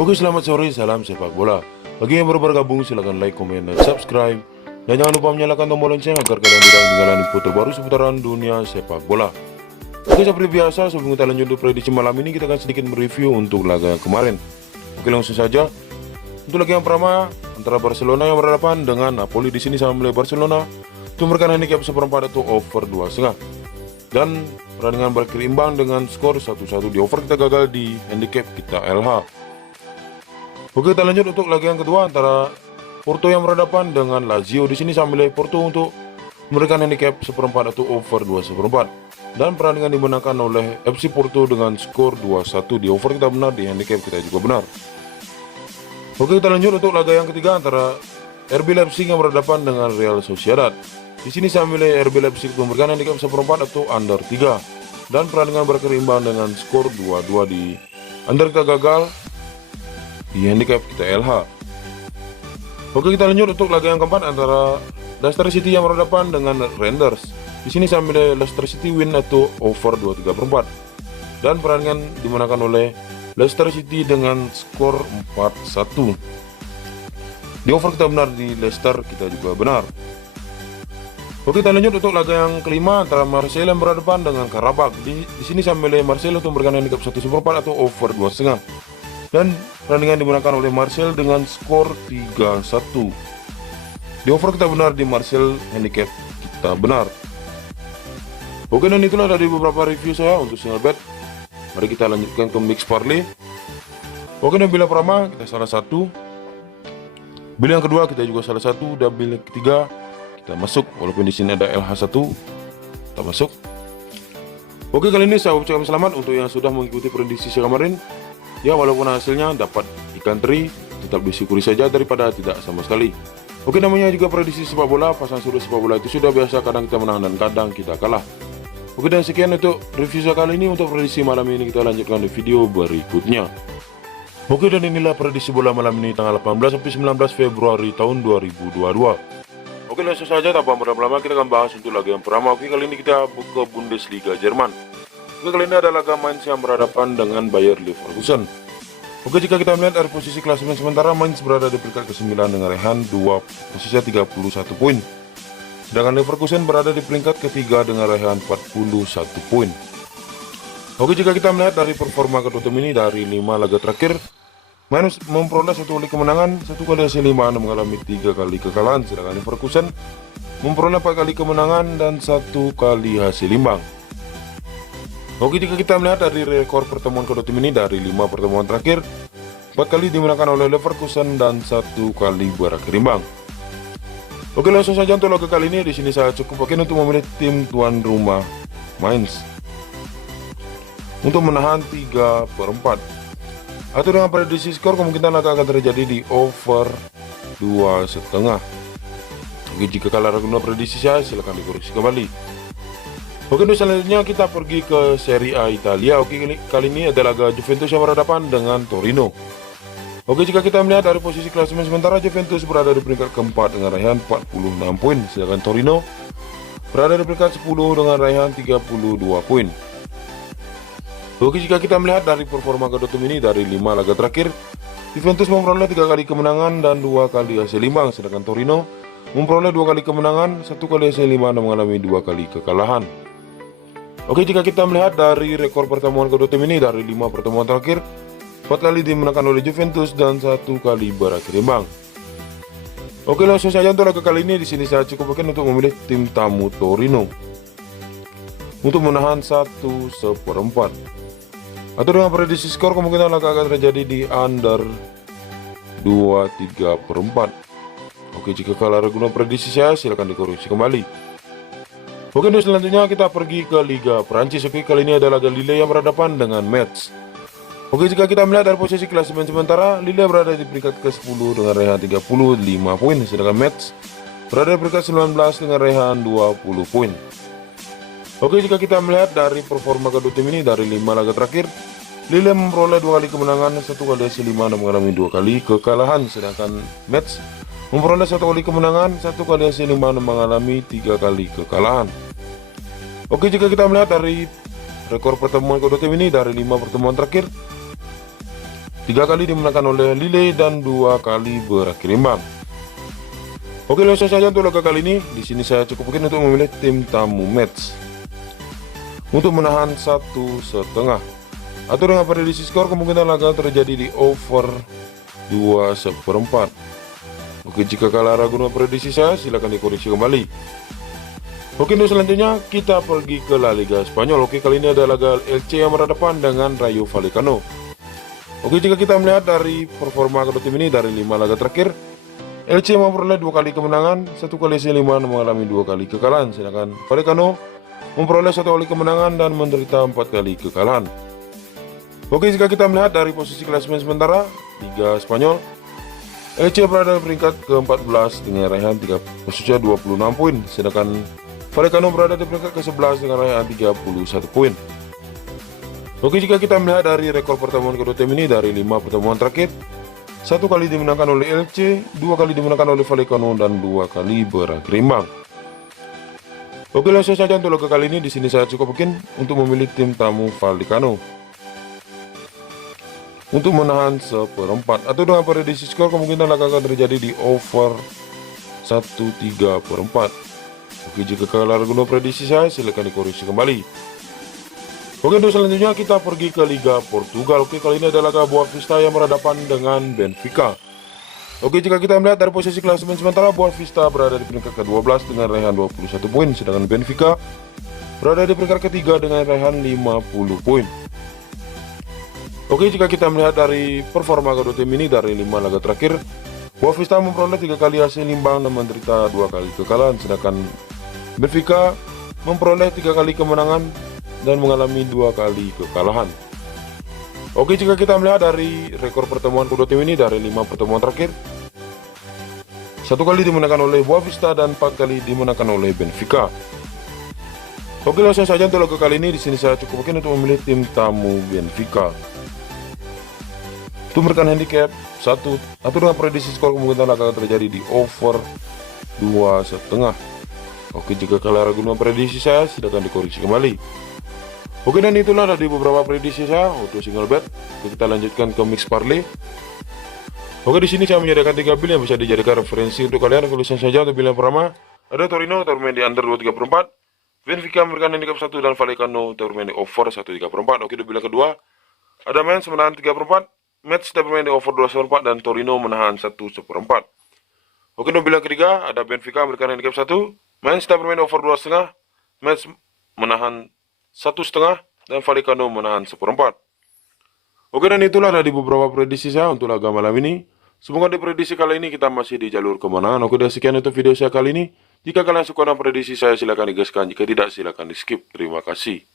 Oke, selamat sore, salam sepak bola. Bagi yang baru bergabung, silahkan like, komen, dan subscribe. Dan jangan lupa menyalakan tombol lonceng agar kalian tidak ketinggalan info terbaru seputaran dunia sepak bola. Oke, seperti biasa, sebelum kita lanjut ke prediksi malam ini, kita akan sedikit mereview untuk laga yang kemarin. Oke, langsung saja. Untuk laga yang pertama, antara Barcelona yang berhadapan dengan Napoli. Di sini sama melihat Barcelona itu memberikan handicap 1/4 atau over 2,5. Dan pertandingan berakhir imbang dengan skor 1-1. Di over kita gagal, di handicap kita LH. Oke, kita lanjut untuk laga yang kedua antara Porto yang berhadapan dengan Lazio. Di sini saya milih Porto untuk memberikan handicap 1/4 atau over 2,1. Dan pertandingan dimenangkan oleh FC Porto dengan skor 2-1. Di over kita benar, di handicap kita juga benar. Oke, kita lanjut untuk laga yang ketiga antara RB Leipzig yang berhadapan dengan Real Sociedad. Di sini saya milih RB Leipzig untuk memberikan handicap 1/4 atau under 3. Dan pertandingan berakhir imbang dengan skor 2-2. Di under kita gagal, di handicap kita LH. Oke, kita lanjut untuk laga yang keempat antara Leicester City yang berhadapan dengan Rangers. Di sini saya milih Leicester City win atau over 2,3/4. Dan pertandingan dimenangkan oleh Leicester City dengan skor 4-1. Di over kita benar, di Leicester kita juga benar. Oke, kita lanjut untuk laga yang kelima antara Marseille yang berhadapan dengan Karabakh. Di sini saya milih Marseille untuk memberikan handicap 1/4 atau over 2,5. Dan pertandingan dimenangkan oleh Marseille dengan skor 3-1. Di over kita benar, di Marseille handicap kita benar. Oke, dan itulah dari beberapa review saya untuk single bet. Mari kita lanjutkan ke mix parlay. Oke, dan bila pertama kita salah satu, bila yang kedua kita juga salah satu, dan bila ketiga kita masuk. Walaupun di sini ada LH1, kita masuk. Oke, kali ini saya ucapkan selamat untuk yang sudah mengikuti prediksi saya kemarin. Ya, walaupun hasilnya dapat ikan teri, tetap disyukuri saja daripada tidak sama sekali. Oke, namanya juga prediksi sepak bola. Pasang surut sepak bola itu sudah biasa, kadang kita menang dan kadang kita kalah. Oke, dan sekian untuk review saya kali ini. Untuk prediksi malam ini kita lanjutkan di video berikutnya. Oke, dan inilah prediksi bola malam ini tanggal 18 sampai 19 Februari tahun 2022. Oke, langsung saja tanpa berlama-lama kita akan bahas untuk laga yang pertama. Oke, kali ini kita buka Bundesliga Jerman. Oke, kali ini ada laga Mainz yang berhadapan dengan Bayer Leverkusen. Oke, jika kita melihat dari posisi klasemen sementara, Mainz berada di peringkat ke-9 dengan raihan 2 posisi 31 poin. Sedangkan Leverkusen berada di peringkat ketiga dengan raihan 41 poin. Oke, jika kita melihat dari performa kedua tim ini dari 5 laga terakhir, Mainz memperoleh 1 kali kemenangan, 1 kali hasil 5 dan mengalami 3 kali kekalahan. Sedangkan Leverkusen memperoleh 4 kali kemenangan dan 1 kali hasil imbang. Oke, jika kita melihat dari rekor pertemuan kedua tim ini dari 5 pertemuan terakhir, 4 kali dimenangkan oleh Leverkusen dan 1 kali berakhir imbang. Oke, langsung saja untuk laga kali ini. Di sini saya cukup pakai untuk memilih tim tuan rumah Mainz untuk menahan 3/4. Atau dengan prediksi skor, kemungkinan laga akan terjadi di over 2,5. Oke, jika kalian ragu dengan prediksi saya, silahkan dikoreksi kembali. Oke, untuk selanjutnya kita pergi ke Serie A Italia. Oke, kali ini ada laga Juventus yang berhadapan dengan Torino. Oke, jika kita melihat dari posisi klasemen sementara, Juventus berada di peringkat keempat dengan raihan 46 poin. Sedangkan Torino berada di peringkat 10 dengan raihan 32 poin. Oke, jika kita melihat dari performa kedua tim ini dari 5 laga terakhir, Juventus memperoleh 3 kali kemenangan dan 2 kali hasil imbang. Sedangkan Torino memperoleh 2 kali kemenangan, 1 kali hasil imbang dan mengalami 2 kali kekalahan. Oke, jika kita melihat dari rekor pertemuan kedua tim ini dari 5 pertemuan terakhir, 4 kali dimenangkan oleh Juventus dan 1 kali berakhir imbang. Oke, langsung saja untuk laga kali ini. Di sini saya cukup pakai untuk memilih tim tamu Torino untuk menahan 1/4. Atau dengan prediksi skor, kemungkinan laga akan terjadi di under 2,3/4. Oke, jika kalian ragu dengan prediksi saya, silahkan dikoreksi kembali. Oke, untuk selanjutnya kita pergi ke Liga Prancis. Oke, kali ini ada laga Lille yang berhadapan dengan Metz. Oke, jika kita melihat dari posisi klasemen sementara, Lille berada di peringkat ke-10 dengan raihan 35 poin. Sedangkan Metz berada di peringkat 19 dengan raihan 20 poin. Oke, jika kita melihat dari performa kedua tim ini dari 5 laga terakhir, Lille memperoleh 2 kali kemenangan, 1 kali hasil 5 dan mengalami 2 kali kekalahan. Sedangkan Metz memperoleh 1 kali kemenangan, 1 kali hasil 5 dan mengalami 3 kali kekalahan. Oke, jika kita melihat dari rekor pertemuan kedua tim ini dari 5 pertemuan terakhir, 3 kali dimenangkan oleh Lille dan 2 kali berakhir imbang. Oke, langsung saja untuk laga kali ini. Di sini saya cukup mungkin untuk memilih tim tamu Mets untuk menahan 1,5. Atau dengan prediksi skor, kemungkinan laga terjadi di over 2/4. Oke, jika kalah ragu dengan prediksi saya, silahkan dikoreksi kembali. Oke, untuk selanjutnya kita pergi ke La Liga Spanyol. Oke, kali ini ada laga Elche yang berhadapan dengan Rayo Vallecano. Oke, jika kita melihat dari performa kedua tim ini dari 5 laga terakhir, Elche memperoleh 2 kali kemenangan, 1 kali seri, mengalami 2 kali kekalahan, sedangkan Vallecano memperoleh 1 kali kemenangan dan menderita 4 kali kekalahan. Oke, jika kita melihat dari posisi klasemen sementara Liga Spanyol, Elche berada di peringkat ke-14 dengan raihan 26 poin, sedangkan Vallecano berada di peringkat ke-11 dengan raihan 31 poin. Oke, jika kita melihat dari rekor pertemuan kedua tim ini dari 5 pertemuan terakhir, 1 kali dimenangkan oleh Elche, 2 kali dimenangkan oleh Vallecano, dan 2 kali berakhir imbang. Oke, langsung saja untuk laga kali ini. Di sini saya cukup mungkin untuk memilih tim tamu Vallecano untuk menahan 1/4. Atau dengan prediksi skor, kemungkinan laga akan terjadi di over 1/3/4. Oke, jika kalah ragu prediksi saya, silahkan dikoreksi kembali. Oke, untuk selanjutnya kita pergi ke Liga Portugal. Oke, kali ini ada laga Boa Vista yang berhadapan dengan Benfica. Oke, jika kita melihat dari posisi klasemen sementara, Boa Vista berada di peringkat ke-12 dengan raihan 21 poin, sedangkan Benfica berada di peringkat ketiga dengan raihan 50 poin. Oke, jika kita melihat dari performa kedua tim ini dari 5 laga terakhir, Boa Vista memperoleh 3 kali hasil imbang dan menderita 2 kali kekalahan, sedangkan Benfica memperoleh 3 kali kemenangan dan mengalami 2 kali kekalahan. Oke, jika kita melihat dari rekor pertemuan kedua tim ini dari 5 pertemuan terakhir, 1 kali dimenangkan oleh Boa Vista dan 4 kali dimenangkan oleh Benfica. Oke, langsung saja untuk laga kali ini. Di sini saya cukup mungkin untuk memilih tim tamu Benfica untuk memberikan handicap 1 atau dengan prediksi skor, kemungkinan laga akan terjadi di over 2,5. Oke, jika kalah ragu dengan prediksi saya, silakan dikoreksi kembali. Oke, dan itulah dari beberapa prediksi saya untuk single bet. Oke, kita lanjutkan ke mix parlay. Oke, di sini saya menyediakan 3 bil yang bisa dijadikan referensi untuk kalian. Tulisan saja untuk bil yang pertama ada Torino bermain di under 2,34, Benfica memberikan handicap 1, dan Vallecano bermain di over 1,34. Oke, di bil yang kedua ada Mainz menahan 3/4, Metz bermain di over 2,4, dan Torino menahan 1/4. Oke, di bil yang ketiga ada Benfica memberikan handicap 1, Mainz bermain di over 2,5, Metz menahan 1,5, dan Vallecano menahan 1/4. Oke, dan itulah dari beberapa prediksi saya untuk laga malam ini. Semoga di prediksi kali ini kita masih di jalur kemenangan. Oke, dan sekian untuk video saya kali ini. Jika kalian suka dengan prediksi saya, silahkan digaskan. Jika tidak, silahkan di skip. Terima kasih.